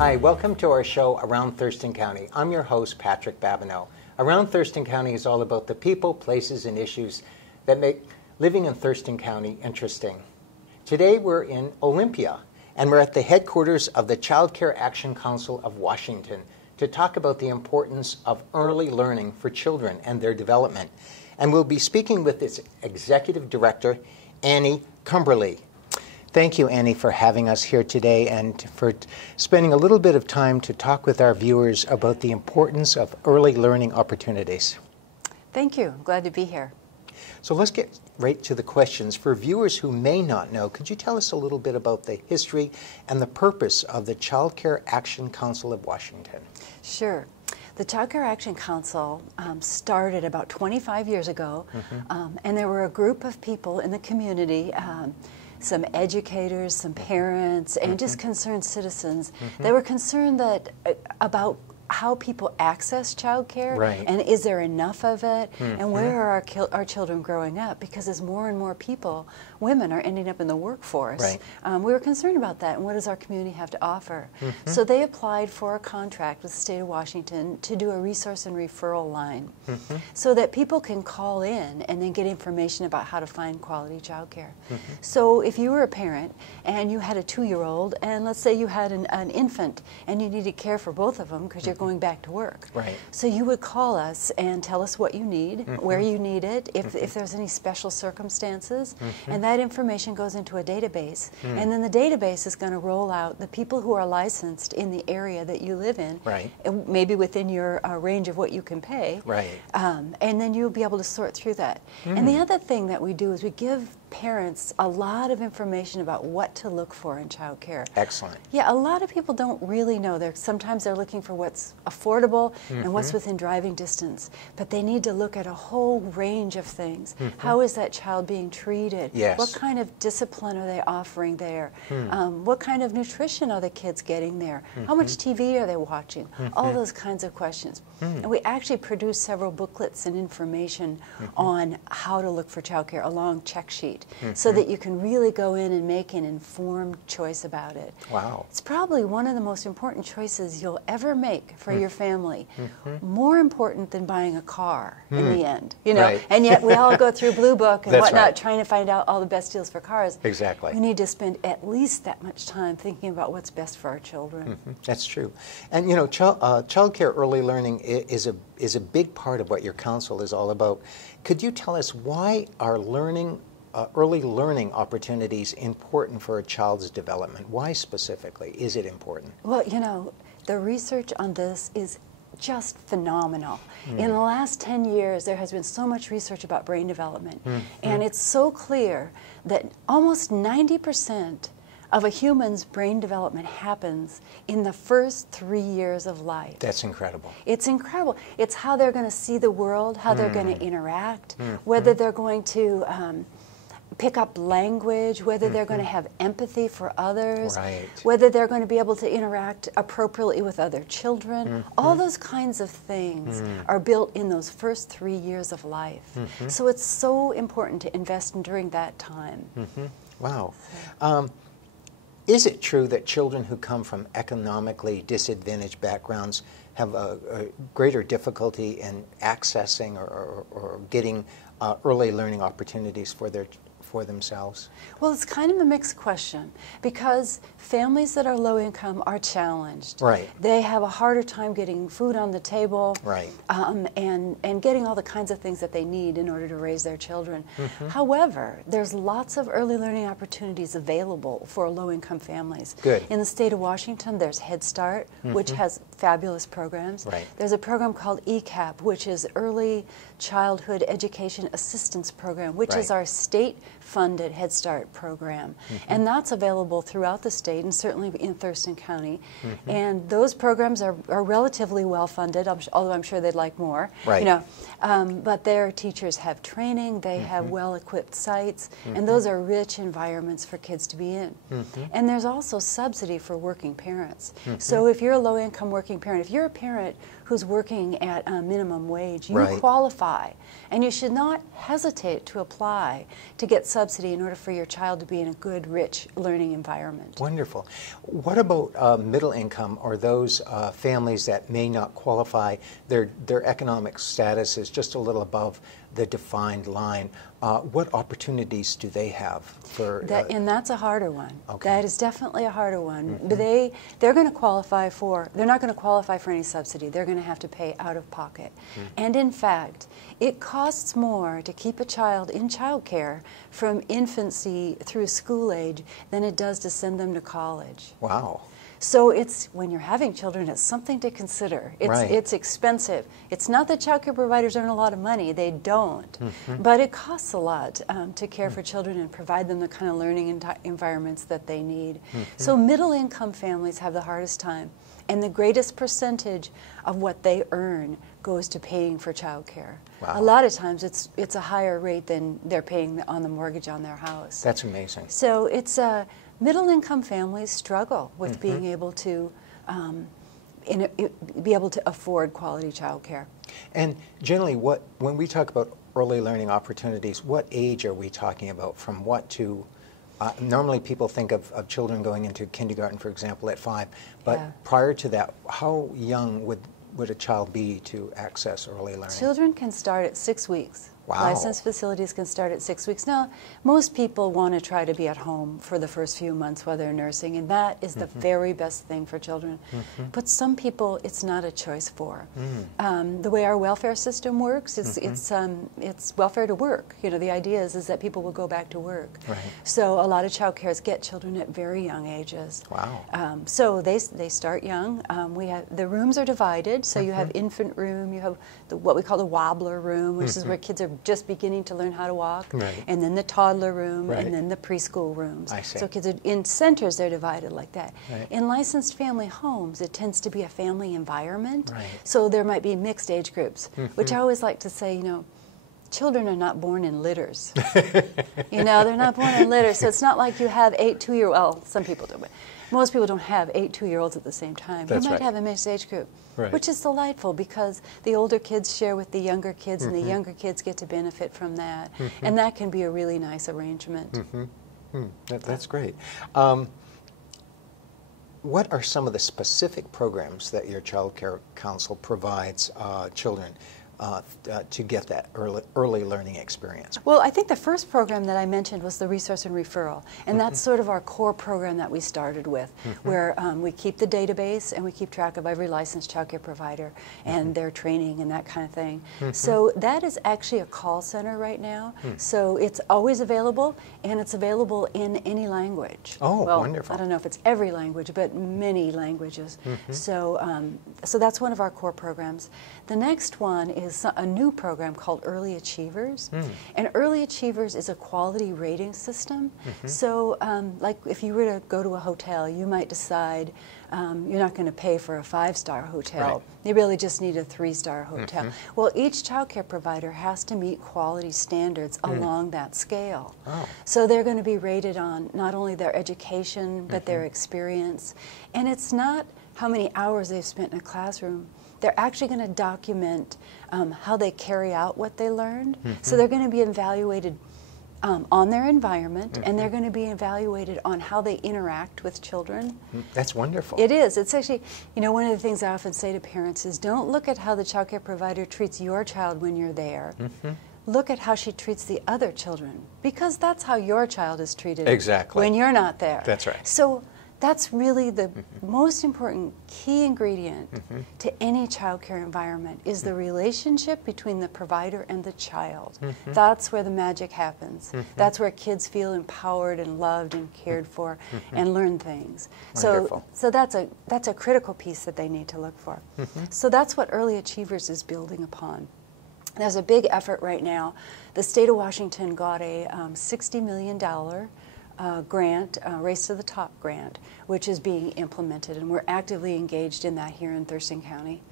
Hi, welcome to our show, Around Thurston County. I'm your host, Patrick Babineau. Around Thurston County is all about the people, places, and issues that make living in Thurston County interesting. Today we're in Olympia, and we're at the headquarters of the Child Care Action Council of Washington to talk about the importance of early learning for children and their development. And we'll be speaking with its executive director, Annie Cubberly. Thank you, Annie, for having us here today and for spending a little bit of time to talk with our viewers about the importance of early learning opportunities. Thank you. I'm glad to be here. So let's get right to the questions. For viewers who may not know, could you tell us a little bit about the history and the purpose of the Child Care Action Council of Washington? Sure. The Child Care Action Council started about 25 years ago, and there were a group of people in the community, some educators, some parents, and just concerned citizens. They were concerned that about how people access childcare, and is there enough of it, and where are our children growing up? Because as more and more people, women, are ending up in the workforce, we were concerned about that, and what does our community have to offer? So they applied for a contract with the state of Washington to do a resource and referral line, so that people can call in and then get information about how to find quality childcare. So if you were a parent and you had a 2-year-old, and let's say you had an infant and you needed care for both of them because you're going back to work. So you would call us and tell us what you need, where you need it, if there's any special circumstances, and that information goes into a database. And then the database is going to roll out the people who are licensed in the area that you live in, maybe within your range of what you can pay, and then you'll be able to sort through that. And the other thing that we do is we give parents a lot of information about what to look for in child care. Excellent. Yeah, a lot of people don't really know. Sometimes they're looking for what's affordable and what's within driving distance, but they need to look at a whole range of things. How is that child being treated? What kind of discipline are they offering there? What kind of nutrition are the kids getting there? How much TV are they watching? All those kinds of questions. And we actually produce several booklets and information on how to look for child care, a long check sheet, so that you can really go in and make an informed choice about it. Wow. It's probably one of the most important choices you'll ever make for your family. More important than buying a car in the end, you know. And yet we all go through Blue Book and whatnot trying to find out all the best deals for cars. Exactly. We need to spend at least that much time thinking about what's best for our children. That's true. And you know, child care early learning is a big part of what your council is all about. Could you tell us why are early learning opportunities important for a child's development? Why specifically is it important? Well, you know, the research on this is just phenomenal. In the last 10 years, there has been so much research about brain development, and it's so clear that almost 90% of a human's brain development happens in the first 3 years of life. That's incredible. It's incredible. It's how they're going to see the world, how they're going to interact, whether they're going to pick up language, whether they're going to have empathy for others, whether they're going to be able to interact appropriately with other children. All those kinds of things are built in those first 3 years of life. So it's so important to invest in during that time. Wow. Is it true that children who come from economically disadvantaged backgrounds have a greater difficulty in accessing or getting early learning opportunities for themselves? Well, it's kind of a mixed question because families that are low income are challenged. They have a harder time getting food on the table and getting all the kinds of things that they need in order to raise their children. However, there's lots of early learning opportunities available for low income families. In the state of Washington, there's Head Start, which has fabulous programs. There's a program called ECAP, which is Early Childhood Education Assistance Program, which is our state-funded Head Start program. And that's available throughout the state and certainly in Thurston County. And those programs are relatively well-funded, although I'm sure they'd like more. You know, but their teachers have training, they have well-equipped sites, and those are rich environments for kids to be in. And there's also subsidy for working parents. So if you're a low-income working working parent, if you're a parent who's working at a minimum wage, you Right. qualify. And you should not hesitate to apply to get subsidy in order for your child to be in a good, rich learning environment. Wonderful. What about middle income or those families that may not qualify? Their economic status is just a little above the defined line. What opportunities do they have for That, and that's a harder one. Okay. That is definitely a harder one. But they're going to qualify for, they're not going to qualify for any subsidy. They're going to have to pay out of pocket. And in fact, it costs more to keep a child in childcare from infancy through school age than it does to send them to college. Wow. So it's, when you're having children, it's something to consider. Right. It's expensive. It's not that child care providers earn a lot of money. They don't. But it costs a lot to care for children and provide them the kind of learning environments that they need. So middle income families have the hardest time. And the greatest percentage of what they earn goes to paying for child care. Wow. A lot of times it's a higher rate than they're paying on the mortgage on their house. That's amazing. So it's middle-income families struggle with being able to be able to afford quality child care. And generally, when we talk about early learning opportunities, what age are we talking about? From what to? Normally, people think of children going into kindergarten, for example, at 5. But Yeah. prior to that, how young would a child be to access early learning? Children can start at 6 weeks. Wow. Licensed facilities can start at 6 weeks. Now, most people want to try to be at home for the first few months while they're nursing, and that is the very best thing for children. But some people, it's not a choice for. The way our welfare system works, it's welfare to work. You know, the idea is that people will go back to work. Right. So a lot of child cares get children at very young ages. Wow. So they start young. The rooms are divided, so you have infant room, you have what we call the wobbler room, which is where kids are just beginning to learn how to walk, Right. and then the toddler room, Right. and then the preschool rooms. I see. So kids are in centers, they're divided like that. Right. In licensed family homes, it tends to be a family environment, Right. so there might be mixed age groups, which I always like to say, you know, children are not born in litters. You know, they're not born in litters, so it's not like you have 8 2-year-olds, well, some people do, but most people don't have 8 2-year-olds at the same time. That's you might right. have a mixed age group, Right. which is delightful because the older kids share with the younger kids, and the younger kids get to benefit from that. And that can be a really nice arrangement. That's great. What are some of the specific programs that your child care council provides children to get that early learning experience? Well, I think the first program that I mentioned was the resource and referral, and that's sort of our core program that we started with, where we keep the database and we keep track of every licensed child care provider and their training and that kind of thing. So that is actually a call center right now, so it's always available, and it's available in any language. Oh, well, wonderful. I don't know if it's every language, but many languages. So that's one of our core programs. The next one is a new program called Early Achievers. And Early Achievers is a quality rating system. So like if you were to go to a hotel, you might decide you're not going to pay for a 5-star hotel. Right. You really just need a 3-star hotel. Well, each child care provider has to meet quality standards along that scale. Oh. So they're going to be rated on not only their education, but their experience. And it's not how many hours they've spent in a classroom. They're actually going to document how they carry out what they learned. So they're going to be evaluated on their environment, and they're going to be evaluated on how they interact with children. That's wonderful. It is. It's actually, you know, one of the things I often say to parents is don't look at how the child care provider treats your child when you're there. Look at how she treats the other children, because that's how your child is treated Exactly. when you're not there. That's right. So that's really the most important key ingredient to any child care environment is the relationship between the provider and the child. That's where the magic happens. That's where kids feel empowered and loved and cared for and learn things. Wonderful. So that's a critical piece that they need to look for. So that's what Early Achievers is building upon. There's a big effort right now. The state of Washington got a $60 million grant, Race to the Top grant, which is being implemented, and we're actively engaged in that here in Thurston County.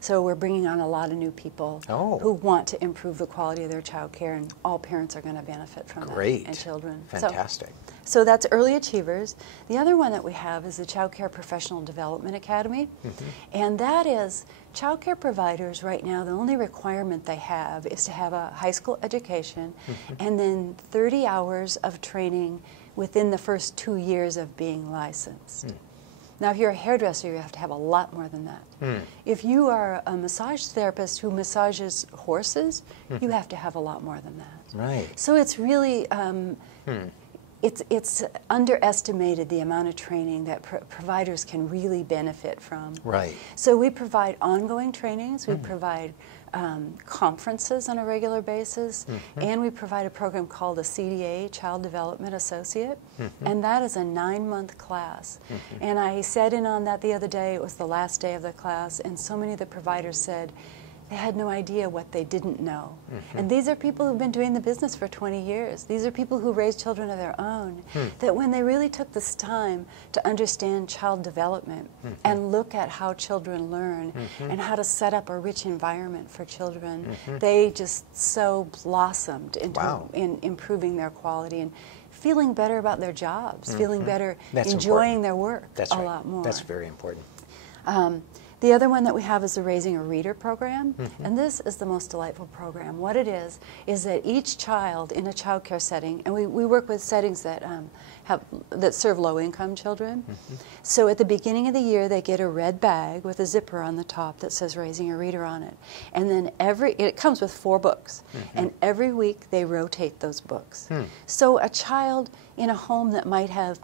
So we're bringing on a lot of new people who want to improve the quality of their child care, and all parents are going to benefit from Great. that, and children. Fantastic. So So that's early achievers. The other one that we have is the Child Care Professional Development Academy. And that is child care providers right now, the only requirement they have is to have a high school education and then 30 hours of training within the first 2 years of being licensed. Now, if you're a hairdresser, you have to have a lot more than that. If you are a massage therapist who massages horses, you have to have a lot more than that. Right. So it's really, it's underestimated the amount of training that providers can really benefit from. Right. So we provide ongoing trainings, we provide conferences on a regular basis, and we provide a program called a CDA, Child Development Associate, and that is a 9-month class. And I sat in on that the other day. It was the last day of the class, and so many of the providers said they had no idea what they didn't know. And these are people who've been doing the business for 20 years. These are people who raise children of their own, that when they really took this time to understand child development and look at how children learn and how to set up a rich environment for children, they just so blossomed into in improving their quality and feeling better about their jobs, feeling better, enjoying their work a lot more. That's very important. The other one that we have is the Raising a Reader program, and this is the most delightful program. What it is that each child in a child care setting, and we work with settings that that serve low-income children. So at the beginning of the year, they get a red bag with a zipper on the top that says Raising a Reader on it. And then it comes with 4 books, and every week they rotate those books. So a child in a home that might have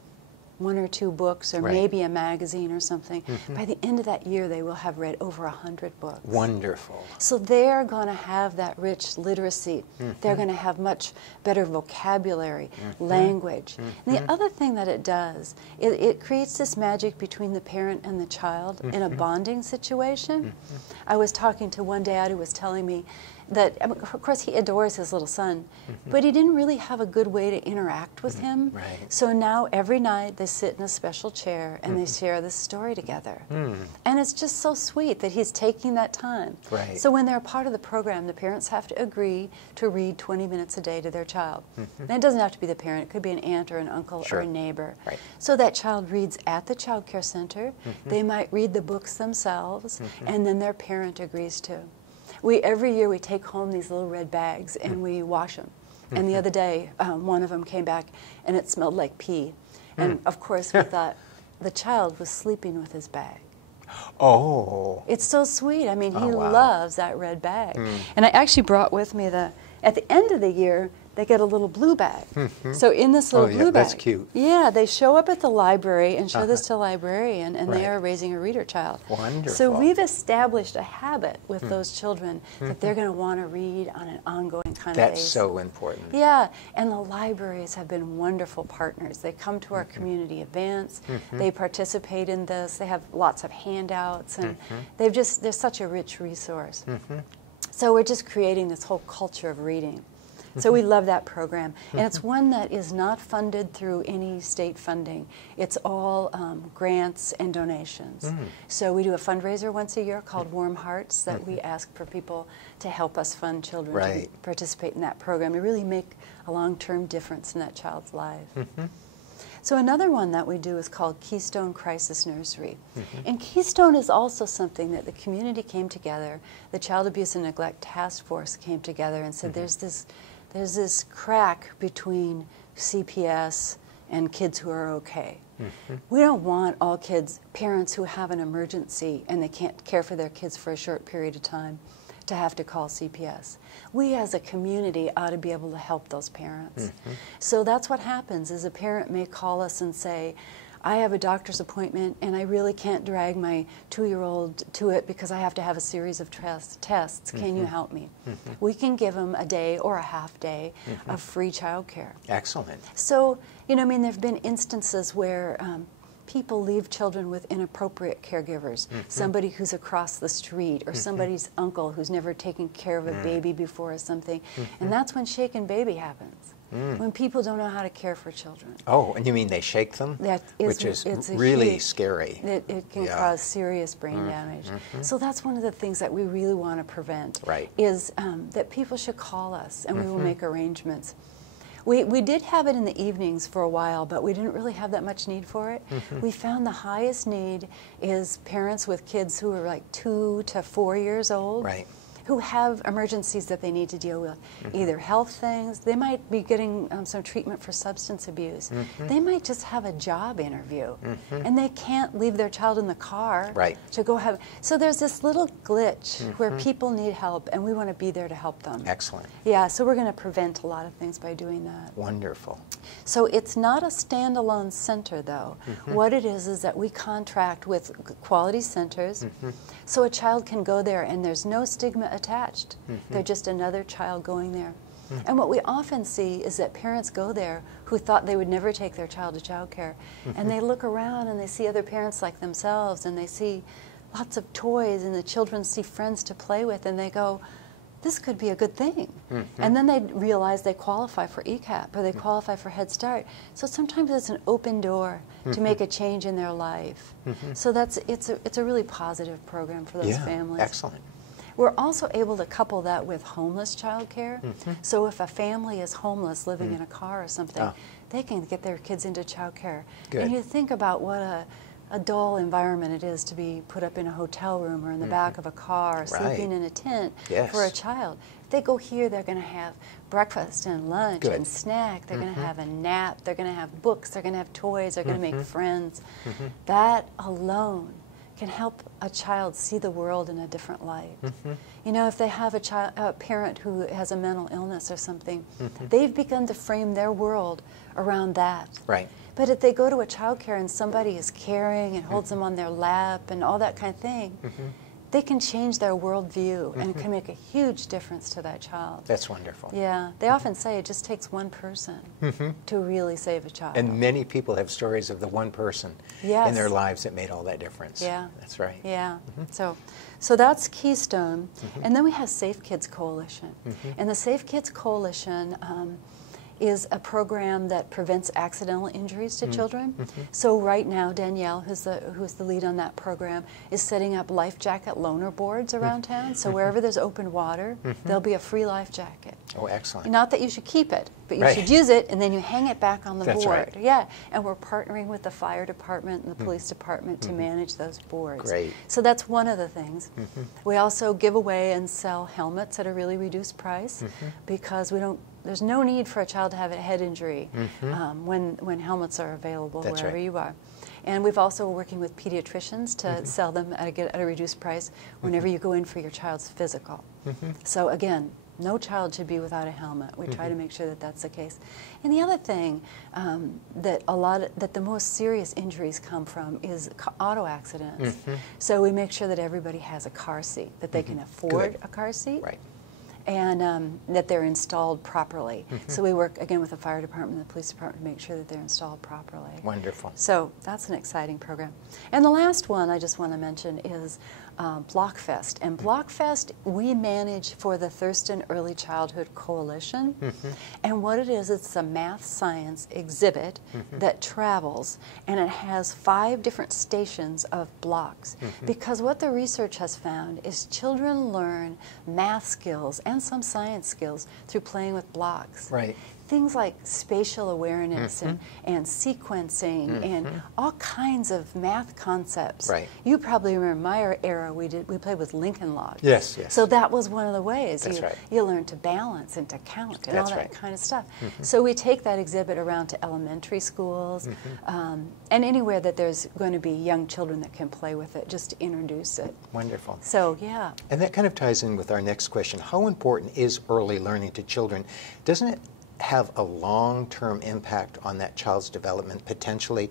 1 or 2 books or maybe a magazine or something, by the end of that year they will have read over 100 books. Wonderful. So they're going to have that rich literacy. They're going to have much better vocabulary, language. And the other thing that it does, it creates this magic between the parent and the child in a bonding situation. I was talking to one dad who was telling me that, I mean, of course, he adores his little son, but he didn't really have a good way to interact with him. So now every night they sit in a special chair and they share this story together. And it's just so sweet that he's taking that time. So when they're a part of the program, the parents have to agree to read 20 minutes a day to their child. And it doesn't have to be the parent. It could be an aunt or an uncle or a neighbor. So that child reads at the child care center. They might read the books themselves, and then their parent agrees to. Every year we take home these little red bags and we wash them. And the other day, one of them came back and it smelled like pee. And of course we thought the child was sleeping with his bag. Oh. It's so sweet. I mean, he loves that red bag. And I actually brought with me at the end of the year, they get a little blue bag. So in this little blue bag, that's cute. Yeah, they show up at the library and show this to the librarian, and they are raising a reader child. Wonderful. So we've established a habit with those children that they're going to want to read on an ongoing kind of basis. That's so important. Yeah, and the libraries have been wonderful partners. They come to our community events. They participate in this. They have lots of handouts, and they're such a rich resource. So we're just creating this whole culture of reading. So we love that program. And it's one that is not funded through any state funding. It's all grants and donations. So we do a fundraiser once a year called Warm Hearts that we ask for people to help us fund children to participate in that program and really make a long-term difference in that child's life. So another one that we do is called Keystone Crisis Nursery. And Keystone is also something that the community came together, the Child Abuse and Neglect Task Force came together and said there's this crack between CPS and kids who are okay. We don't want all parents who have an emergency and they can't care for their kids for a short period of time to have to call CPS. We as a community ought to be able to help those parents. So that's what happens is a parent may call us and say, I have a doctor's appointment and I really can't drag my 2-year-old to it because I have to have a series of tests. Can you help me? We can give them a day or a half day of free child care. Excellent. So, you know, I mean, there have been instances where people leave children with inappropriate caregivers, somebody who's across the street or somebody's uncle who's never taken care of a baby before or something. And that's when shaken baby happens. When people don't know how to care for children. Oh, and you mean they shake them? Which is really scary. It can cause serious brain damage. So that's one of the things that we really want to prevent is that people should call us and we will make arrangements. We did have it in the evenings for a while, but we didn't really have that much need for it. We found the highest need is parents with kids who are like 2 to 4 years old. Right. Who have emergencies that they need to deal with, either health things, they might be getting some treatment for substance abuse. They might just have a job interview, and they can't leave their child in the car to go have. So there's this little glitch where people need help, and we want to be there to help them. Excellent. Yeah, so we're going to prevent a lot of things by doing that. Wonderful. So it's not a standalone center, though. What it is that we contract with quality centers, so a child can go there and there's no stigma attached. They're just another child going there. And what we often see is that parents go there who thought they would never take their child to child care, and they look around and they see other parents like themselves, and they see lots of toys, and the children see friends to play with, and they go, this could be a good thing. And then they realize they qualify for ECAP or they qualify for Head Start. So sometimes it's an open door to make a change in their life. So it's a really positive program for those families. Excellent. We're also able to couple that with homeless child care. So if a family is homeless living in a car or something, they can get their kids into child care. And you think about what a dull environment it is to be put up in a hotel room or in the back of a car, sleeping in a tent for a child. If they go here, they're going to have breakfast and lunch and snack. They're going to have a nap. They're going to have books. They're going to have toys. They're going to make friends. That alone can help a child see the world in a different light. You know, if they have a parent who has a mental illness or something, they've begun to frame their world around that. Right. But if they go to a child care and somebody is caring and holds them on their lap and all that kind of thing, they can change their worldview and can make a huge difference to that child. That's wonderful. Yeah. They often say it just takes one person to really save a child. And many people have stories of the one person in their lives that made all that difference. Yeah. That's right. Yeah. So that's Keystone. And then we have Safe Kids Coalition. And the Safe Kids Coalition is a program that prevents accidental injuries to children. So right now, Danielle, who's the lead on that program, is setting up life jacket loaner boards around town. So wherever there's open water, there'll be a free life jacket. Oh, excellent. Not that you should keep it, but you should use it, and then you hang it back on the board. Right. Yeah, and we're partnering with the fire department and the police department to manage those boards. Great. So that's one of the things. We also give away and sell helmets at a really reduced price because there's no need for a child to have a head injury when helmets are available wherever you are. And we've also working with pediatricians to sell them at a reduced price whenever you go in for your child's physical. So again, no child should be without a helmet. We try to make sure that that's the case. And the other thing that the most serious injuries come from is auto accidents. So we make sure that everybody has a car seat, that they can afford a car seat. Right. And that they're installed properly. So we work, again, with the fire department and the police department to make sure that they're installed properly. Wonderful. So that's an exciting program. And the last one I just want to mention is Blockfest. And Blockfest we manage for the Thurston Early Childhood Coalition. And what it is, it's a math science exhibit that travels, and it has 5 different stations of blocks. Because what the research has found is children learn math skills and some science skills through playing with blocks. Right. Things like spatial awareness and sequencing and all kinds of math concepts. Right. You probably remember my era, we played with Lincoln Logs. Yes, yes. So that was one of the ways. That's right. You learn to balance and to count and That's all that right. kind of stuff. So we take that exhibit around to elementary schools and anywhere that there's going to be young children that can play with it, just to introduce it. Wonderful. So, yeah. And that kind of ties in with our next question. How important is early learning to children? Doesn't it have a long-term impact on that child's development, potentially,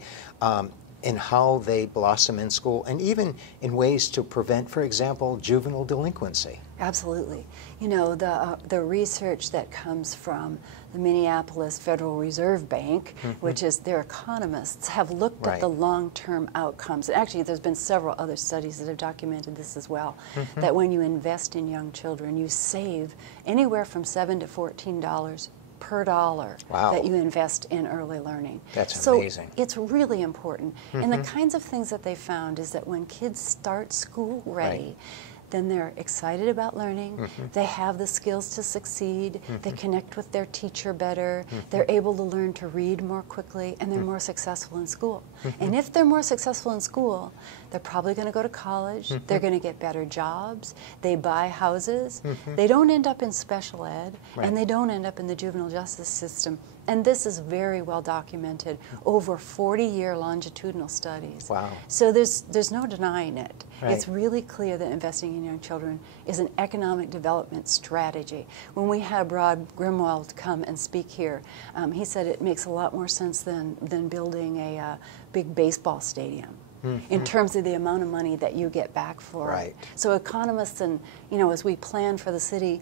in how they blossom in school, and even in ways to prevent, for example, juvenile delinquency? Absolutely. You know, the research that comes from the Minneapolis Federal Reserve Bank, which is their economists, have looked at the long-term outcomes. Actually, there's been several other studies that have documented this as well, that when you invest in young children, you save anywhere from $7 to $14 per dollar that you invest in early learning. That's amazing. So it's really important. And the kinds of things that they found is that when kids start school ready, then they're excited about learning, they have the skills to succeed, they connect with their teacher better, they're able to learn to read more quickly, and they're more successful in school. And if they're more successful in school, they're probably going to go to college, they're going to get better jobs, they buy houses, they don't end up in special ed, and they don't end up in the juvenile justice system. And this is very well documented over 40-year longitudinal studies. Wow. So there's no denying it. Right. It's really clear that investing in young children is an economic development strategy. When we had Rod Grimwald come and speak here, he said it makes a lot more sense than building a big baseball stadium. In terms of the amount of money that you get back for it. So economists and, as we plan for the city,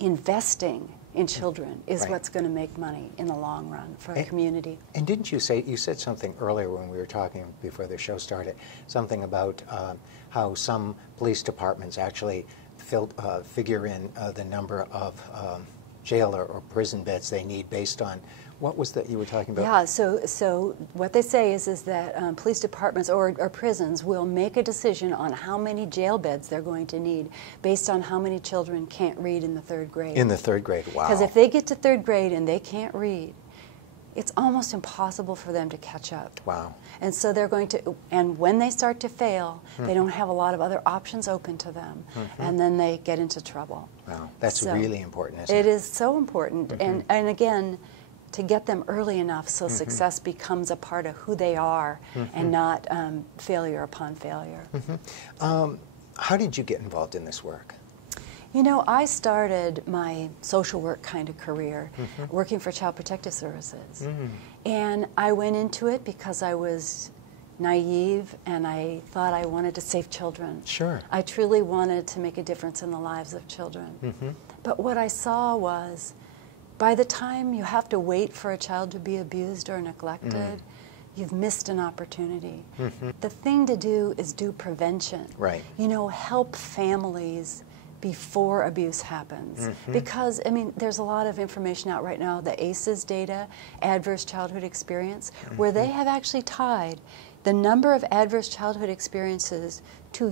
investing in children is what's going to make money in the long run for a community. And didn't you said something earlier when we were talking before the show started, something about how some police departments actually figure in the number of jail or prison beds they need based on, what was that you were talking about? Yeah, so what they say is that police departments or prisons will make a decision on how many jail beds they're going to need based on how many children can't read in the 3rd grade. In the 3rd grade, wow. Because if they get to 3rd grade and they can't read, it's almost impossible for them to catch up. Wow. And so they're going to, and when they start to fail, they don't have a lot of other options open to them, and then they get into trouble. Wow, that's really important, isn't It it? is so important, and again, to get them early enough so success becomes a part of who they are and not failure upon failure. How did you get involved in this work? I started my social work kind of career working for Child Protective Services. And I went into it because I was naive and I thought I wanted to save children. Sure. I truly wanted to make a difference in the lives of children. But what I saw was, by the time you have to wait for a child to be abused or neglected, you've missed an opportunity. The thing to do is do prevention. Right. Help families before abuse happens. Because, there's a lot of information out right now, the ACEs data, adverse childhood experience, where they have actually tied the number of adverse childhood experiences to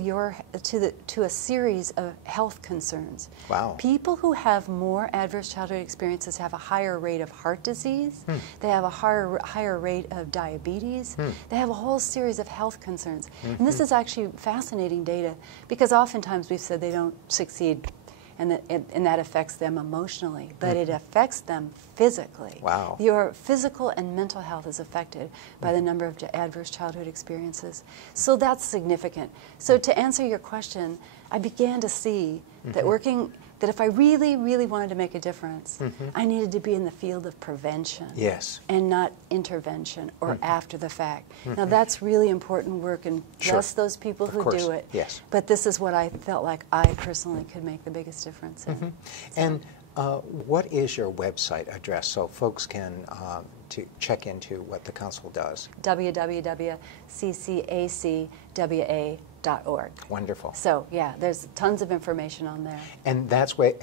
a series of health concerns. Wow. People who have more adverse childhood experiences have a higher rate of heart disease, they have a higher rate of diabetes, they have a whole series of health concerns. And this is actually fascinating data, because oftentimes we've said they don't succeed and that affects them emotionally, but it affects them physically. Wow. Your physical and mental health is affected by the number of adverse childhood experiences. So that's significant. So to answer your question, I began to see that if I really, really wanted to make a difference, I needed to be in the field of prevention. Yes. And not intervention or after the fact. Now that's really important work, and bless those people who do it. Yes. But this is what I felt like I personally could make the biggest difference in. And what is your website address so folks can to check into what the council does? www.ccacwa.org. Wonderful. So yeah, there's tons of information on there. And that's where,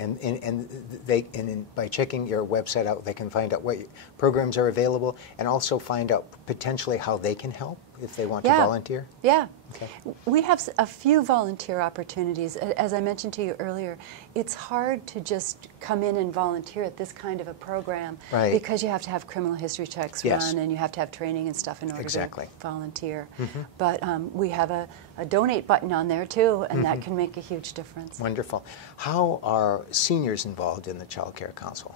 by checking your website out, they can find out what programs are available, and also find out potentially how they can help if they want to volunteer. Yeah. Okay. We have a few volunteer opportunities. As I mentioned to you earlier, it's hard to just come in and volunteer at this kind of a program, because you have to have criminal history checks run, and you have to have training and stuff in order to volunteer. But we have a donate button on there too, and that can make a huge difference. Wonderful. How are seniors involved in the Child Care Council?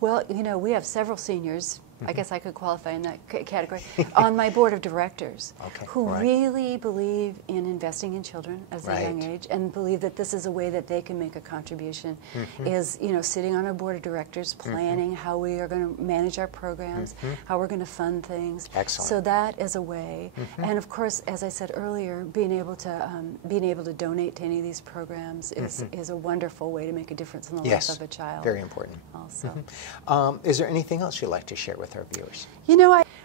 Well, we have several seniors. I guess I could qualify in that category, on my board of directors, who really believe in investing in children at a young age, and believe that this is a way that they can make a contribution, is, sitting on our board of directors, planning how we are going to manage our programs, how we're going to fund things. Excellent. So that is a way. And of course, as I said earlier, being able to donate to any of these programs is a wonderful way to make a difference in the life of a child. Very important. Also. Is there anything else you'd like to share with our viewers?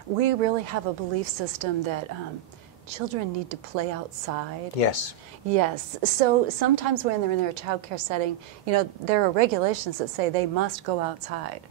We really have a belief system that children need to play outside. Yes. Yes. So sometimes when they're in their child care setting, you know, there are regulations that say they must go outside.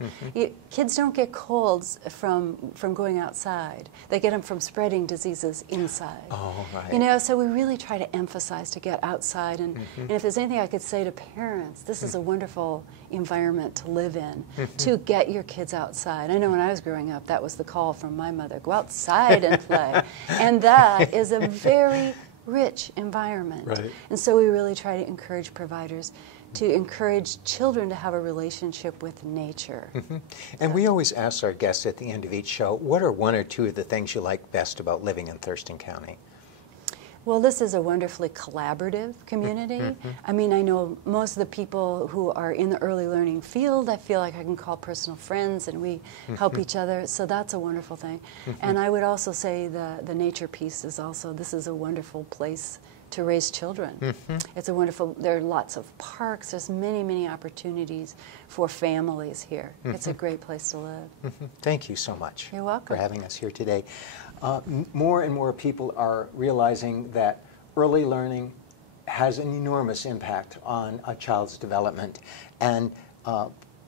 Kids don't get colds from going outside. They get them from spreading diseases inside. Oh, right. You know, so we really try to emphasize to get outside. And if there's anything I could say to parents, this is a wonderful environment to live in, to get your kids outside. I know when I was growing up, that was the call from my mother, go outside and play. And that is a very rich environment. Right. And so we really try to encourage providers to encourage children to have a relationship with nature. And we always ask our guests at the end of each show, what are one or two of the things you like best about living in Thurston County? Well, this is a wonderfully collaborative community. I mean, I know most of the people who are in the early learning field, I feel like I can call personal friends and we help each other, so that's a wonderful thing. And I would also say the nature piece is also, this is a wonderful place to raise children. It's a wonderful, there are lots of parks, there's many, many opportunities for families here. It's a great place to live. Thank you so much. You're welcome. For having us here today. More and more people are realizing that early learning has an enormous impact on a child's development, and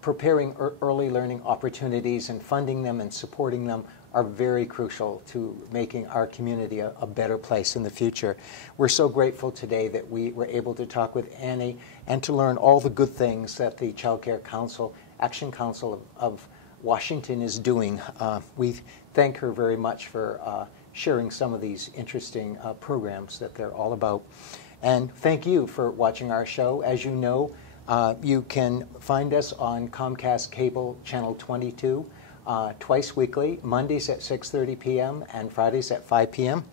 preparing early learning opportunities and funding them and supporting them are very crucial to making our community a better place in the future. We're so grateful today that we were able to talk with Annie and to learn all the good things that the Child Care Council, Action Council of Washington is doing. We thank her very much for sharing some of these interesting programs that they're all about. And thank you for watching our show. As you know, you can find us on Comcast Cable Channel 22 twice weekly, Mondays at 6:30 p.m. and Fridays at 5 p.m.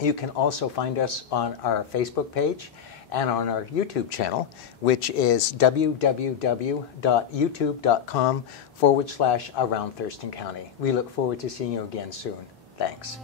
You can also find us on our Facebook page and on our YouTube channel, which is www.youtube.com/Around Thurston County. We look forward to seeing you again soon. Thanks.